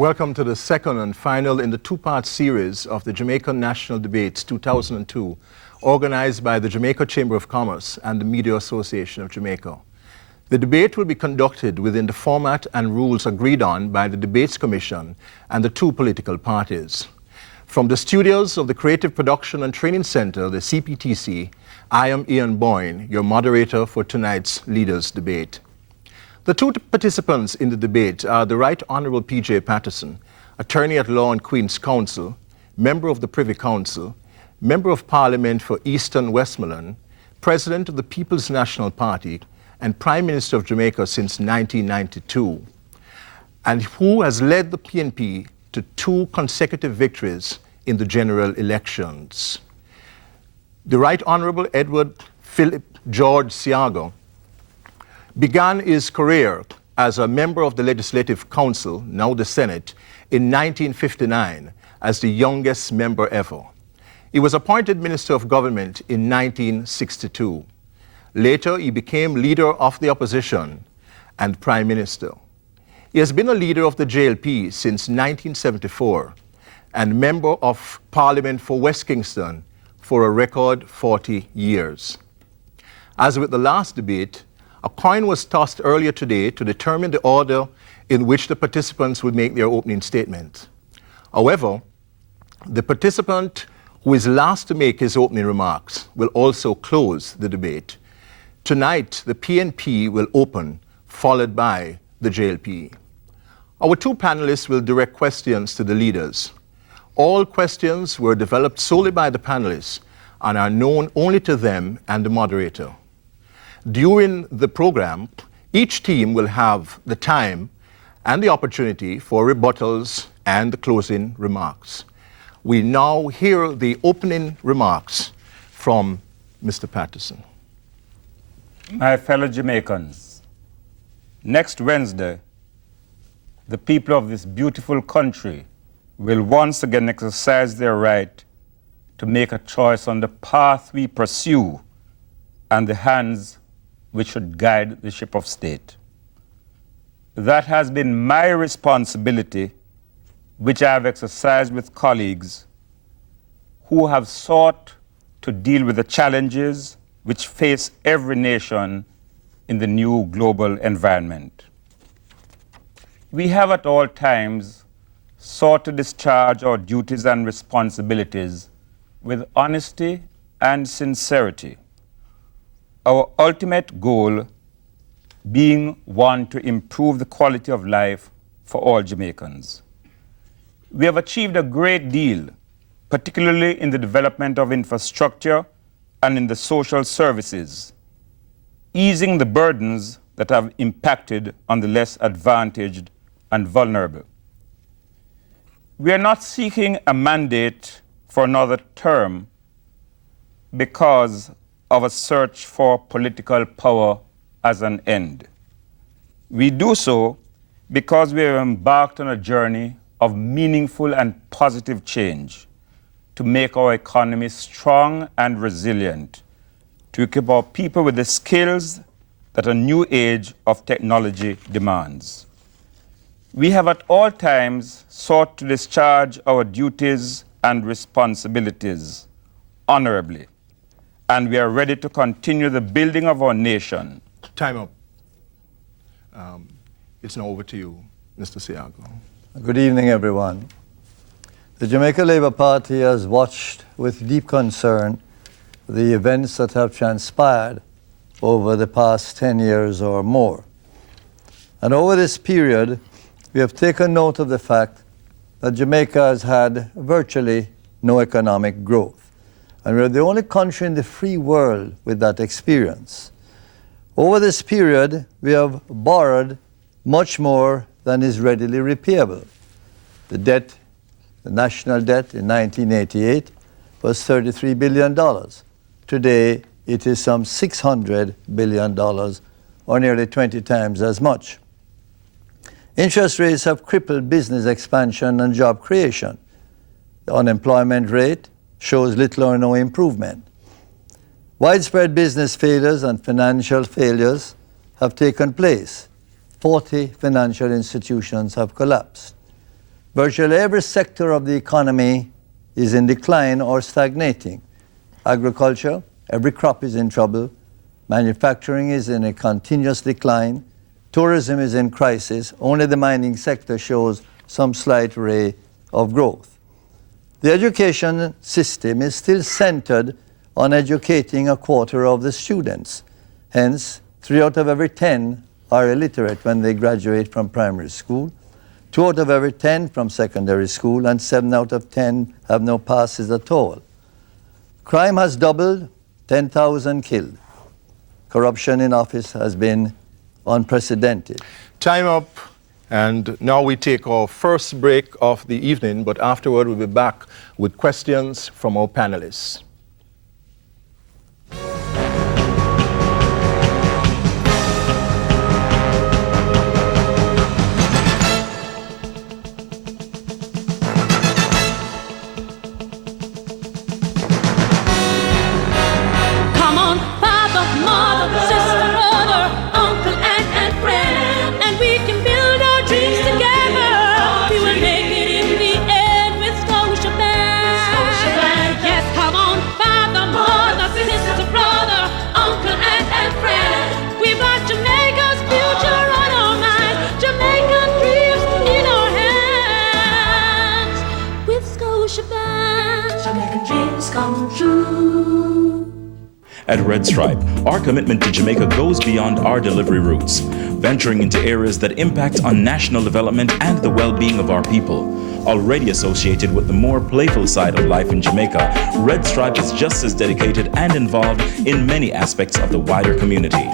Welcome to the second and final in the two-part series of the Jamaica National Debates 2002, organized by the Jamaica Chamber of Commerce and the Media Association of Jamaica. The debate will be conducted within the format and rules agreed on by the Debates Commission and the two political parties. From the studios of the Creative Production and Training Center, the CPTC, I am Ian Boyne, your moderator for tonight's Leaders Debate. The two participants in the debate are the Right Honourable P.J. Patterson, Attorney at Law and Queen's Counsel, Member of the Privy Council, Member of Parliament for Eastern Westmoreland, President of the People's National Party, and Prime Minister of Jamaica since 1992, and who has led the PNP to 2 consecutive victories in the general elections. The Right Honourable Edward Philip George Siago began his career as a member of the Legislative Council, now the Senate, in 1959 as the youngest member ever. He was appointed Minister of Government in 1962. Later, he became Leader of the Opposition and Prime Minister. He has been a leader of the JLP since 1974 and Member of Parliament for West Kingston for a record 40 years. As with the last debate, a coin was tossed earlier today to determine the order in which the participants would make their opening statement. However, the participant who is last to make his opening remarks will also close the debate. Tonight, the PNP will open, followed by the JLP. Our 2 panelists will direct questions to the leaders. All questions were developed solely by the panelists and are known only to them and the moderator. During the program, each team will have the time and the opportunity for rebuttals and the closing remarks. We now hear the opening remarks from Mr. Patterson. My fellow Jamaicans, next Wednesday, the people of this beautiful country will once again exercise their right to make a choice on the path we pursue and the hands which should guide the ship of state. That has been my responsibility, which I have exercised with colleagues who have sought to deal with the challenges which face every nation in the new global environment. We have at all times sought to discharge our duties and responsibilities with honesty and sincerity. Our ultimate goal being one to improve the quality of life for all Jamaicans. We have achieved a great deal, particularly in the development of infrastructure and in the social services, easing the burdens that have impacted on the less advantaged and vulnerable. We are not seeking a mandate for another term because of a search for political power as an end. We do so because we have embarked on a journey of meaningful and positive change to make our economy strong and resilient, to equip our people with the skills that a new age of technology demands. We have at all times sought to discharge our duties and responsibilities honorably, and we are ready to continue the building of our nation. Time up. It's now over to you, Mr. Siago. Good evening, everyone. The Jamaica Labour Party has watched with deep concern the events that have transpired over the past 10 years or more. And over this period, we have taken note of the fact that Jamaica has had virtually no economic growth. And we're the only country in the free world with that experience. Over this period, we have borrowed much more than is readily repayable. The debt, the national debt in 1988 was $33 billion. Today, it is some $600 billion, or nearly 20 times as much. Interest rates have crippled business expansion and job creation. The unemployment rate shows little or no improvement. Widespread business failures and financial failures have taken place. 40 financial institutions have collapsed. Virtually every sector of the economy is in decline or stagnating. Agriculture, every crop is in trouble. Manufacturing is in a continuous decline. Tourism is in crisis. Only the mining sector shows some slight ray of growth. The education system is still centered on educating a quarter of the students. Hence, 3 out of every 10 are illiterate when they graduate from primary school, 2 out of every 10 from secondary school, and 7 out of 10 have no passes at all. Crime has doubled, 10,000 killed. Corruption in office has been unprecedented. Time up, and now we take our first break of the evening, but afterward we'll be back with questions from our panelists. At Red Stripe, our commitment to Jamaica goes beyond our delivery routes, venturing into areas that impact on national development and the well-being of our people. Already associated with the more playful side of life in Jamaica, Red Stripe is just as dedicated and involved in many aspects of the wider community.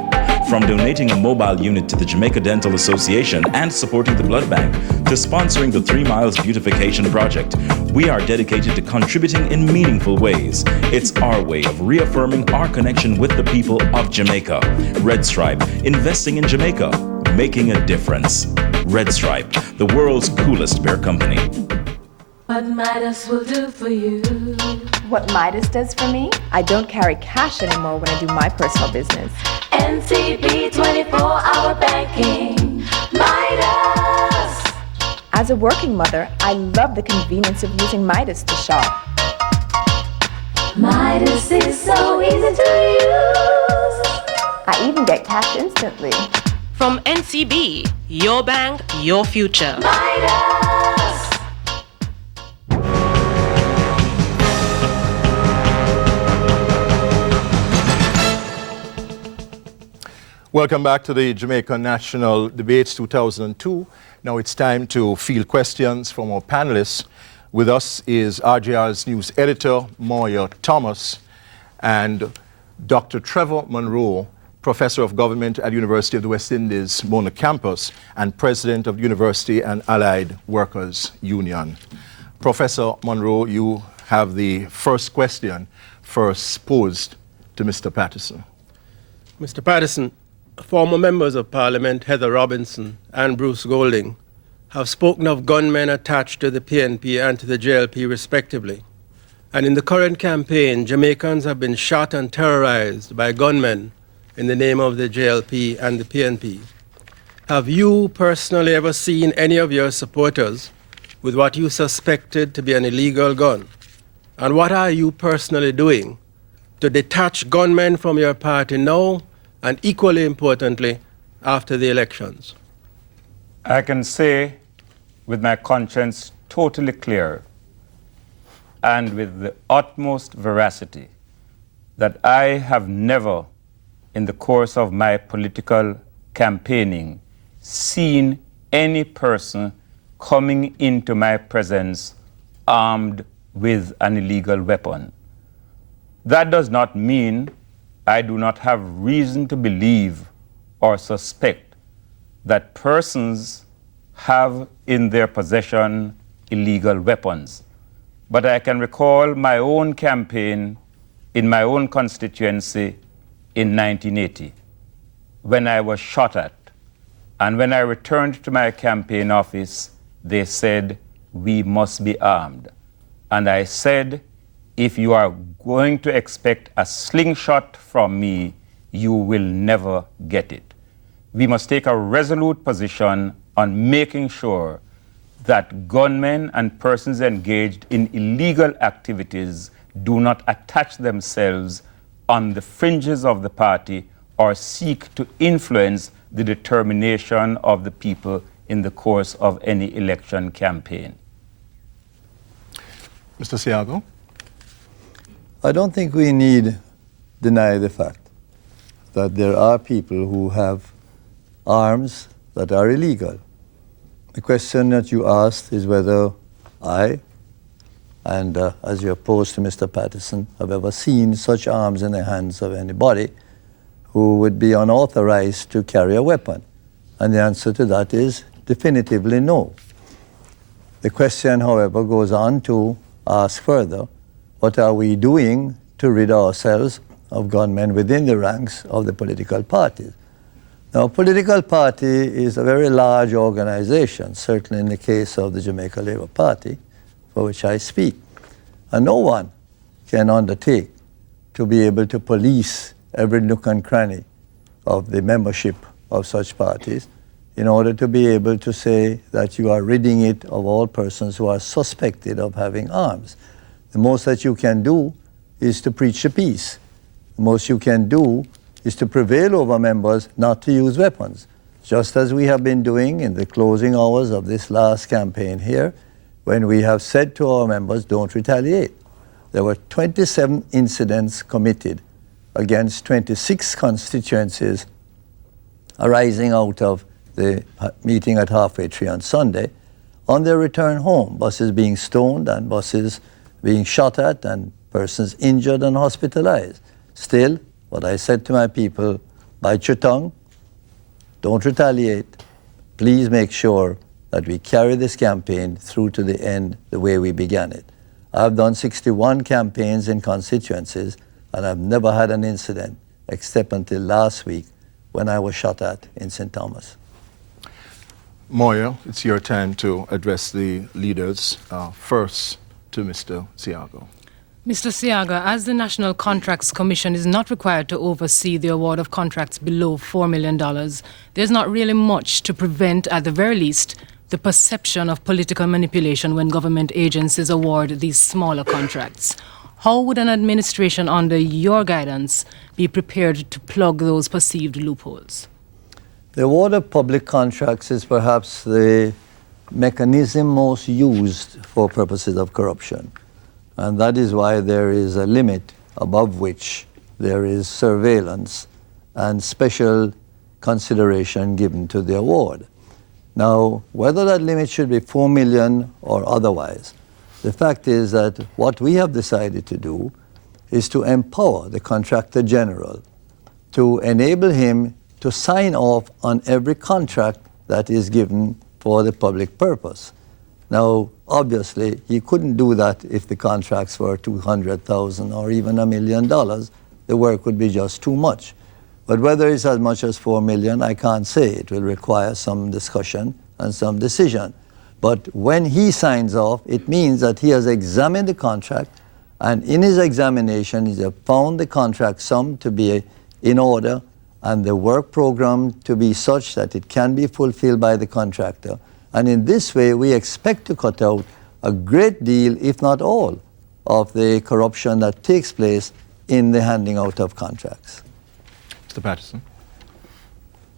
From donating a mobile unit to the Jamaica Dental Association and supporting the blood bank, to sponsoring the 3 Miles Beautification Project, we are dedicated to contributing in meaningful ways. It's our way of reaffirming our connection with the people of Jamaica. Red Stripe, investing in Jamaica, making a difference. Red Stripe, the world's coolest bear company. What Midas will do for you. What Midas does for me? I don't carry cash anymore when I do my personal business. NCB 24-hour banking. Midas. As a working mother, I love the convenience of using Midas to shop. Midas is so easy to use. I even get cash instantly. From NCB, your bank, your future. Midas. Welcome back to the Jamaica National Debates 2002. Now it's time to field questions from our panelists. With us is RJR's news editor, Moya Thomas, and Dr. Trevor Monroe, Professor of Government at University of the West Indies, Mona Campus, and President of University and Allied Workers Union. Professor Monroe, you have the first question first posed to Mr. Patterson. Mr. Patterson, former members of Parliament Heather Robinson and Bruce Golding have spoken of gunmen attached to the PNP and to the JLP respectively. And in the current campaign, Jamaicans have been shot and terrorized by gunmen in the name of the JLP and the PNP. Have you personally ever seen any of your supporters with what you suspected to be an illegal gun? And what are you personally doing to detach gunmen from your party now, and equally importantly, after the elections? I can say with my conscience totally clear and with the utmost veracity that I have never, in the course of my political campaigning, seen any person coming into my presence armed with an illegal weapon. That does not mean I do not have reason to believe or suspect that persons have in their possession illegal weapons. But I can recall my own campaign in my own constituency in 1980, when I was shot at. And when I returned to my campaign office, they said, "We must be armed." And I said, if you are going to expect a slingshot from me, you will never get it. We must take a resolute position on making sure that gunmen and persons engaged in illegal activities do not attach themselves on the fringes of the party or seek to influence the determination of the people in the course of any election campaign. Mr. Siago? I don't think we need deny the fact that there are people who have arms that are illegal. The question that you asked is whether I, and as you posed to Mr. Patterson, have ever seen such arms in the hands of anybody who would be unauthorized to carry a weapon. And the answer to that is definitively no. The question, however, goes on to ask further, what are we doing to rid ourselves of gunmen within the ranks of the political parties? Now, a political party is a very large organization, certainly in the case of the Jamaica Labour Party, for which I speak. And no one can undertake to be able to police every nook and cranny of the membership of such parties in order to be able to say that you are ridding it of all persons who are suspected of having arms. The most that you can do is to preach the peace. The most you can do is to prevail over members not to use weapons, just as we have been doing in the closing hours of this last campaign here, when we have said to our members, don't retaliate. There were 27 incidents committed against 26 constituencies arising out of the meeting at Halfway Tree on Sunday. On their return home, buses being stoned and buses being shot at and persons injured and hospitalized. Still, what I said to my people, bite your tongue, don't retaliate. Please make sure that we carry this campaign through to the end the way we began it. I've done 61 campaigns in constituencies, and I've never had an incident except until last week when I was shot at in St. Thomas. Moya, it's your turn to address the leaders. First to Mr. Siago. Mr. Siaga, as the National Contracts Commission is not required to oversee the award of contracts below $4 million, there's not really much to prevent, at the very least, the perception of political manipulation when government agencies award these smaller contracts. How would an administration under your guidance be prepared to plug those perceived loopholes? The award of public contracts is perhaps the mechanism most used for purposes of corruption. And that is why there is a limit above which there is surveillance and special consideration given to the award. Now, whether that limit should be 4 million or otherwise, the fact is that what we have decided to do is to empower the contractor general to enable him to sign off on every contract that is given for the public purpose. Now, obviously, he couldn't do that if the contracts were $200,000 or even $1 million. The work would be just too much. But whether it's as much as 4 million, I can't say. It will require some discussion and some decision. But when he signs off, it means that he has examined the contract, and in his examination, he has found the contract sum to be in order and the work program to be such that it can be fulfilled by the contractor. And in this way, we expect to cut out a great deal, if not all, of the corruption that takes place in the handing out of contracts. Mr. Patterson.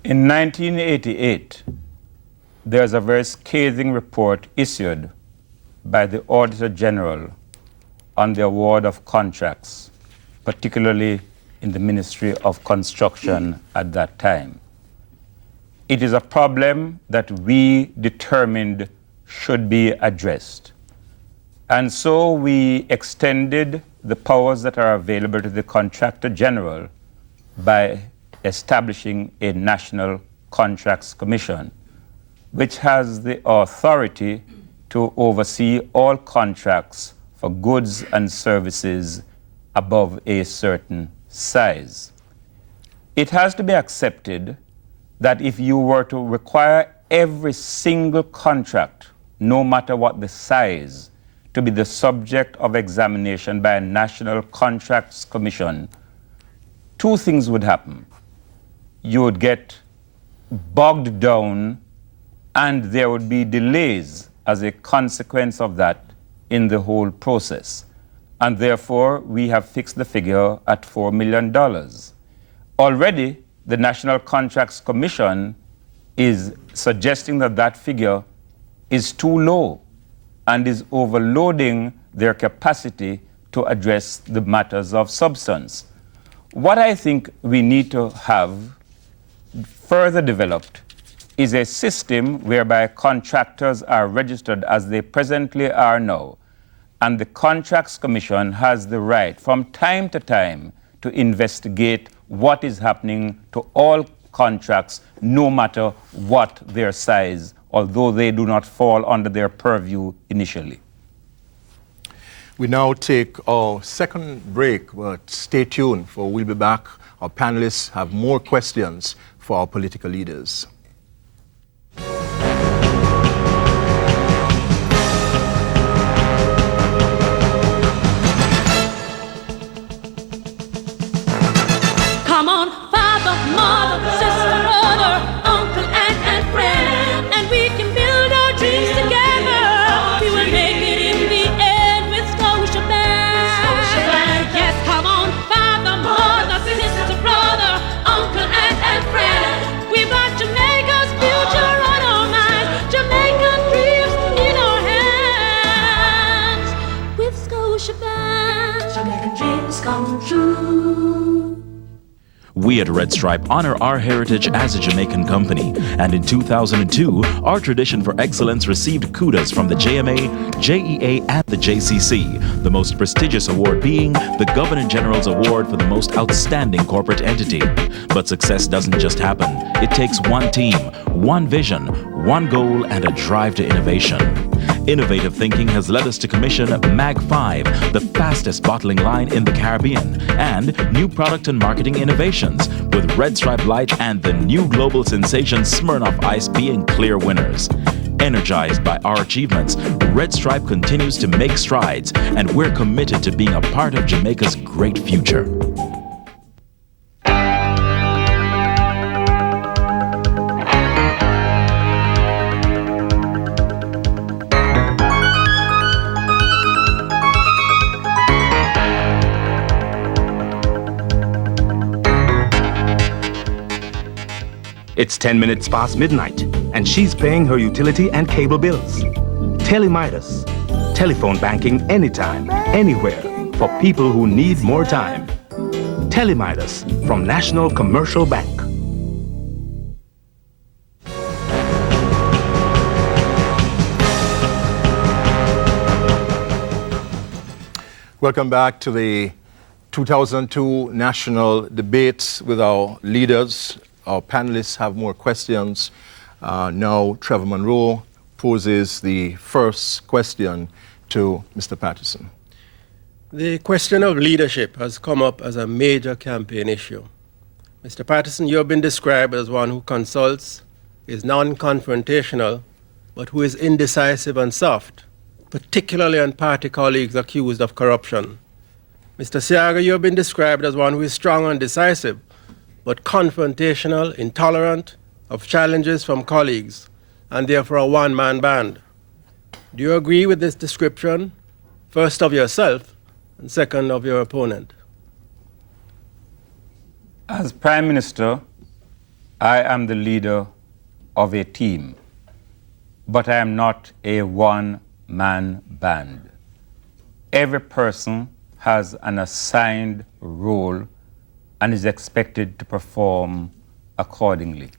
In 1988, there's a very scathing report issued by the Auditor General on the award of contracts, particularly in the Ministry of Construction at that time. It is a problem that we determined should be addressed. And so we extended the powers that are available to the Contractor General by establishing a National Contracts Commission, which has the authority to oversee all contracts for goods and services above a certain size. It has to be accepted that if you were to require every single contract, no matter what the size, to be the subject of examination by a National Contracts Commission, two things would happen. You would get bogged down and there would be delays as a consequence of that in the whole process. And therefore, we have fixed the figure at $4 million. Already, the National Contracts Commission is suggesting that that figure is too low and is overloading their capacity to address the matters of substance. What I think we need to have further developed is a system whereby contractors are registered as they presently are now, and the Contracts Commission has the right from time to time to investigate what is happening to all contracts, no matter what their size, although they do not fall under their purview initially. We now take our second break, but stay tuned, for we'll be back. Our panelists have more questions for our political leaders. Come on, father, mother, sister, brother, uncle, aunt, and friend, and we can build our dreams together. We will make it in the end with Scotiabank. Yes, come on, father, mother, sister, brother, uncle, aunt, and friend. We've got Jamaica's future on our minds, Jamaican dreams in our hands. With Scotiabank, Jamaican dreams come true. We at Red Stripe honor our heritage as a Jamaican company, and in 2002, our tradition for excellence received kudos from the JMA, JEA, and the JCC, the most prestigious award being the Governor General's Award for the most outstanding corporate entity. But success doesn't just happen. It takes one team, one vision, one goal, and a drive to innovation. Innovative thinking has led us to commission MAG 5, the fastest bottling line in the Caribbean, and new product and marketing innovations, with Red Stripe Light and the new global sensation Smirnoff Ice being clear winners. Energized by our achievements, Red Stripe continues to make strides, and we're committed to being a part of Jamaica's great future. It's 10 minutes past midnight, and she's paying her utility and cable bills. Telemidas. Telephone banking anytime, anywhere, for people who need more time. Telemidas from National Commercial Bank. Welcome back to the 2002 national debates with our leaders. Our panelists have more questions. Now, Trevor Monroe poses the first question to Mr. Patterson. The question of leadership has come up as a major campaign issue. Mr. Patterson, you have been described as one who consults, is non-confrontational, but who is indecisive and soft, particularly on party colleagues accused of corruption. Mr. Siaga, you have been described as one who is strong and decisive, but confrontational, intolerant of challenges from colleagues, and therefore a one-man band. Do you agree with this description, first of yourself, and second of your opponent? As Prime Minister, I am the leader of a team, but I am not a one-man band. Every person has an assigned role and is expected to perform accordingly.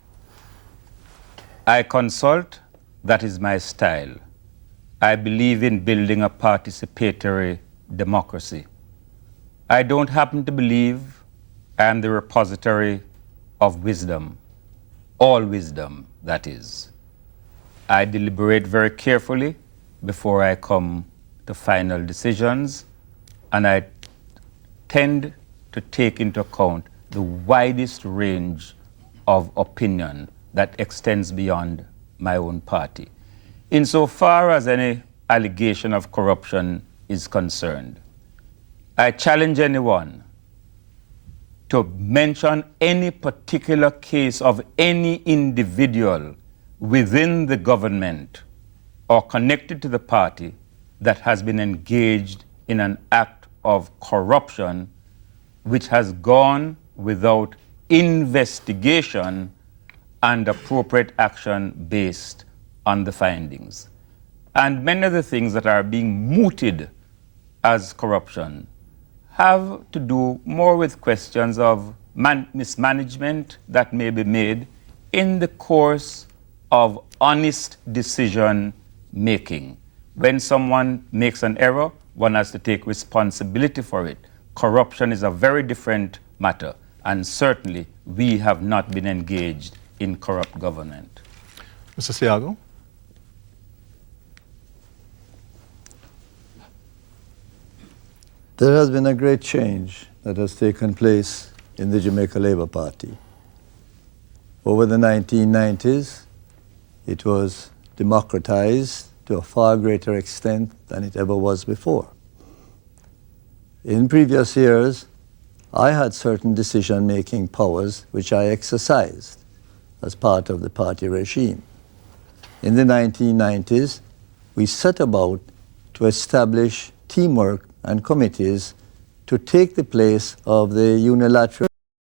I consult, that is my style. I believe in building a participatory democracy. I don't happen to believe I am the repository of wisdom, all wisdom, that is. I deliberate very carefully before I come to final decisions, and I tend to take into account the widest range of opinion that extends beyond my own party. Insofar as any allegation of corruption is concerned, I challenge anyone to mention any particular case of any individual within the government or connected to the party that has been engaged in an act of corruption which has gone without investigation and appropriate action based on the findings. And many of the things that are being mooted as corruption have to do more with questions of mismanagement that may be made in the course of honest decision making. When someone makes an error, one has to take responsibility for it. Corruption is a very different matter, and certainly we have not been engaged in corrupt government. Mr. Siago? There has been a great change that has taken place in the Jamaica Labour Party. Over the 1990s, it was democratized to a far greater extent than it ever was before. In previous years, I had certain decision-making powers which I exercised as part of the party regime. In the 1990s, we set about to establish teamwork and committees to take the place of the unilateral